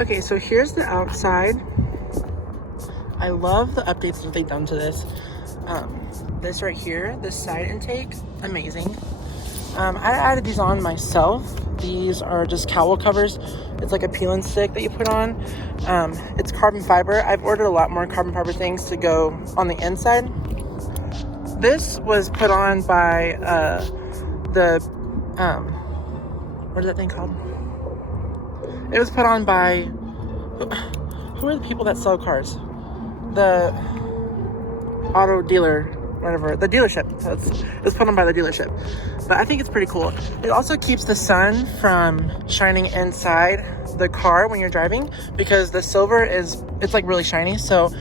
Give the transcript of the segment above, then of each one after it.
Okay, so here's the outside. I love the updates that they've done to this. This right here, this side intake, amazing. I added these on myself. These are just cowl covers. It's like a peel and stick that you put on. It's carbon fiber. I've ordered a lot more carbon fiber things to go on the inside. This was put on by what is that thing called? It was put on by, who are the people that sell cars? The auto dealer, whatever, the dealership. So it's put on by the dealership. But I think it's pretty cool. It also keeps the sun from shining inside the car when you're driving, because the silver it's like really shiny. So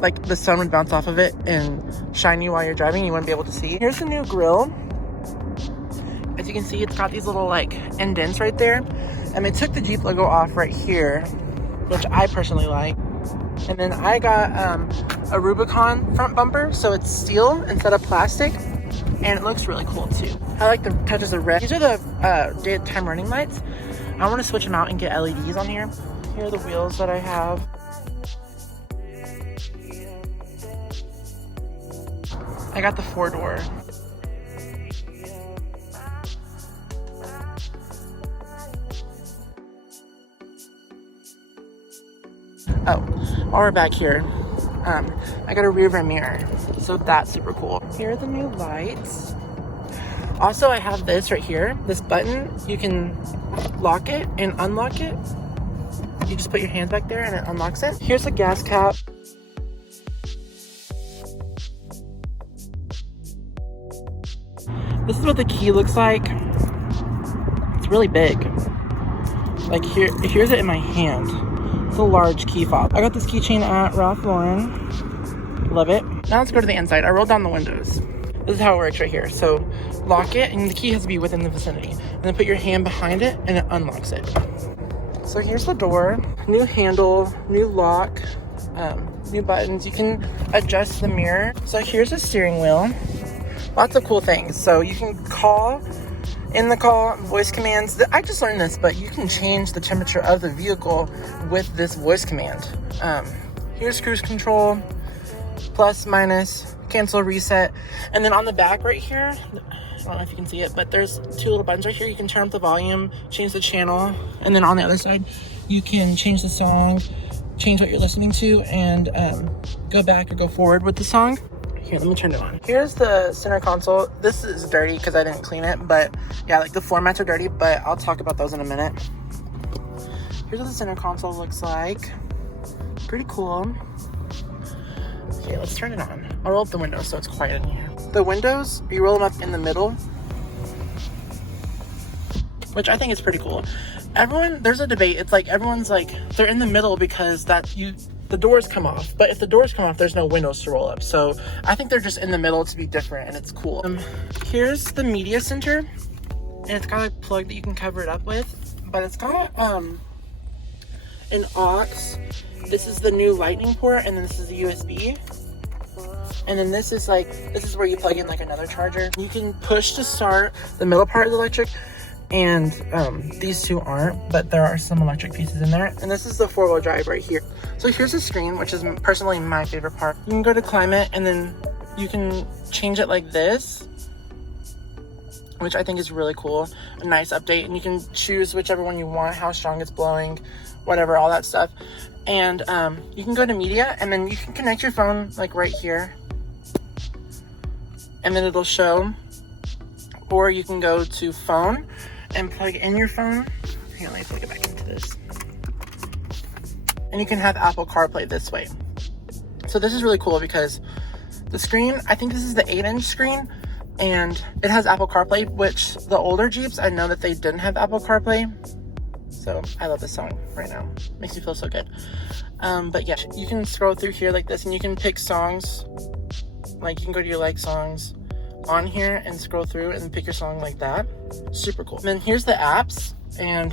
like the sun would bounce off of it and shine you while you're driving. You wouldn't be able to see. Here's the new grill. As you can see, it's got these little like indents right there. And they took the Jeep logo off right here, which I personally like. And then I got a Rubicon front bumper, so it's steel instead of plastic, and it looks really cool too. I like the touches of red. These are the daytime running lights. I want to switch them out and get LEDs on here. Here are the wheels that I have. I got the 4-door. Oh, while we're back here, I got a rear view mirror, so that's super cool. Here are the new lights. Also, I have this right here, this button. You can lock it and unlock it. You just put your hands back there and it unlocks it. Here's the gas cap. This is what the key looks like. It's really big. Like here's it in my hand. It's a large key fob. I got this keychain at Ralph Lauren. Love it. Now let's go to the inside. I rolled down the windows. This is how it works right here. So lock it, and the key has to be within the vicinity. And then put your hand behind it, and it unlocks it. So here's the door. New handle, new lock, new buttons. You can adjust the mirror. So here's the steering wheel. Lots of cool things. So you can call in the call, voice commands. I just learned this, but you can change the temperature of the vehicle with this voice command. Here's cruise control, plus, minus, cancel, reset. And then on the back right here, I don't know if you can see it, but there's 2 little buttons right here. You can turn up the volume, change the channel. And then on the other side, you can change the song, change what you're listening to, and go back or go forward with the song. Here, let me turn it on. Here's the center console. This is dirty because I didn't clean it, but yeah, like the floor mats are dirty, but I'll talk about those in a minute. Here's what the center console looks like. Pretty cool. Okay, let's turn it on. I'll roll up the windows so it's quiet in here. The windows, you roll them up in the middle, which I think is pretty cool. There's a debate. It's like everyone's like, they're in the middle because the doors come off, but if the doors come off, there's no windows to roll up. So I think they're just in the middle to be different, and it's cool. Here's the media center, and it's got a plug that you can cover it up with, but it's got an aux. This is the new lightning port, and then this is the USB. And then this is where you plug in like another charger. You can push to start. The middle part is electric, and these two aren't, but there are some electric pieces in there. And this is the 4-wheel drive right here. So here's the screen, which is personally my favorite part. You can go to climate, and then you can change it like this, which I think is really cool. A nice update, and you can choose whichever one you want, how strong it's blowing, whatever, all that stuff. And you can go to media, and then you can connect your phone like right here, and then it'll show. Or you can go to phone and plug in your phone. Hang on, let me plug it back into this. And you can have Apple CarPlay this way. So this is really cool because the screen, I think this is the 8-inch screen, and it has Apple CarPlay, which the older Jeeps, I know that they didn't have Apple CarPlay. So I love this song right now. Makes me feel so good. But yeah, you can scroll through here like this, and you can pick songs. Like you can go to your like songs on here and scroll through and pick your song like that. Super cool. And then here's the apps, and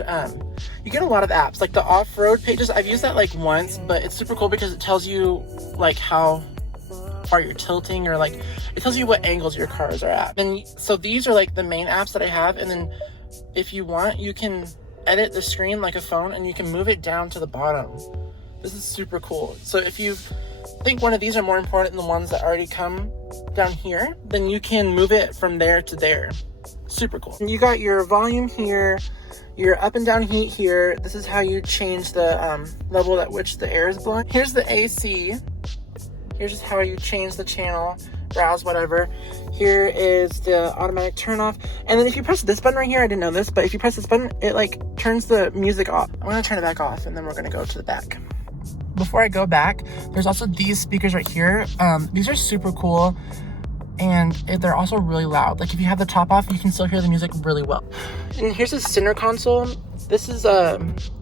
you get a lot of apps, like the off-road pages. I've used that like once, but it's super cool because it tells you like how far you're tilting, or like it tells you what angles your cars are at. And so these are like the main apps that I have, and then if you want, you can edit the screen like a phone, and you can move it down to the bottom. This is super cool. So if you think one of these are more important than the ones that already come down here, then you can move it from there to there. Super cool. And you got your volume here, your up and down heat here. This is how you change the level at which the air is blowing. Here's the AC. Here's just how you change the channel, browse, whatever. Here is the automatic turn off. And then if you press this button right here, I didn't know this, but if you press this button, it like turns the music off. I'm gonna turn it back off, and then we're gonna go to the back. Before I go back, there's also these speakers right here. These are super cool, and they're also really loud. Like if you have the top off, you can still hear the music really well. And here's the center console. This is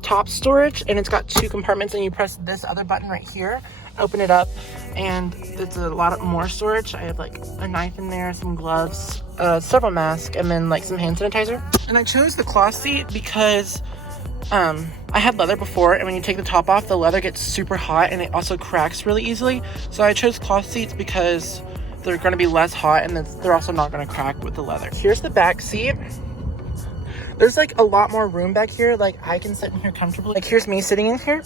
top storage, and it's got 2 compartments, and you press this other button right here, open it up, and it's a lot more storage. I have like a knife in there, some gloves, several masks, and then like some hand sanitizer. And I chose the cloth seat because I had leather before, and when you take the top off, the leather gets super hot and it also cracks really easily. So I chose cloth seats because they're going to be less hot, and they're also not going to crack with the leather. Here's the back seat. There's like a lot more room back here. Like I can sit in here comfortably. Like here's me sitting in here,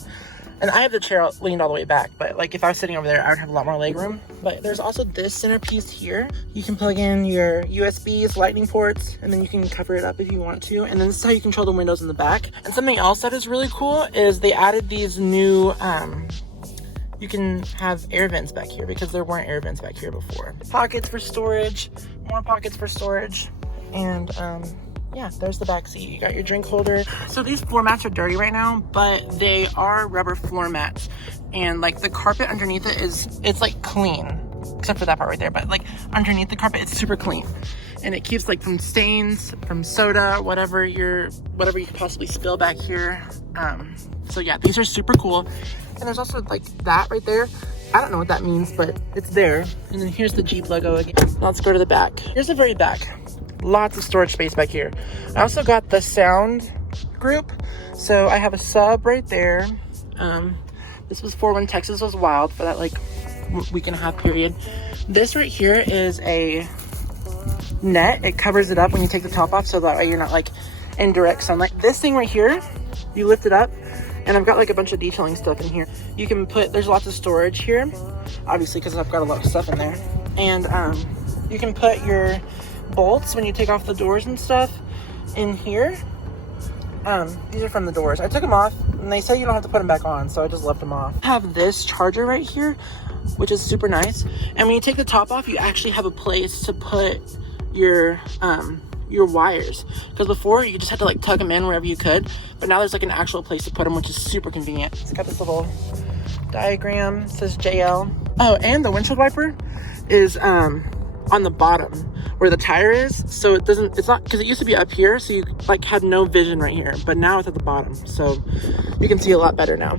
and I have the chair leaned all the way back, but like if I was sitting over there, I would have a lot more leg room. But there's also this centerpiece here. You can plug in your USBs, lightning ports, and then you can cover it up if you want to. And then this is how you control the windows in the back. And something else that is really cool is they added these new, you can have air vents back here because there weren't air vents back here before. Pockets for storage, more pockets for storage, and yeah, there's the back seat. You got your drink holder. So these floor mats are dirty right now, but they are rubber floor mats. And like the carpet underneath it it's like clean, except for that part right there. But like underneath the carpet, it's super clean. And it keeps like from stains, from soda, whatever you could possibly spill back here. So yeah, these are super cool. And there's also like that right there. I don't know what that means, but it's there. And then here's the Jeep logo again. Now let's go to the back. Here's the very back. Lots of storage space back here. I also got the sound group. So I have a sub right there. This was for when Texas was wild, for that like week and a half period. This right here is a net. It covers it up when you take the top off, so that way you're not like in direct sunlight. This thing right here, you lift it up, and I've got like a bunch of detailing stuff in here. You can put, there's lots of storage here, obviously, because I've got a lot of stuff in there. And you can put your bolts when you take off the doors and stuff in here. These are from the doors. I took them off, and they say you don't have to put them back on, so I just left them off. I have this charger right here, which is super nice. And when you take the top off, you actually have a place to put your wires, because before you just had to like tug them in wherever you could, but now there's like an actual place to put them, which is super convenient. It's got this little diagram. It says JL. Oh, and the windshield wiper is on the bottom where the tire is, so it's not, because it used to be up here, so you like had no vision right here, but now it's at the bottom, so you can see a lot better now.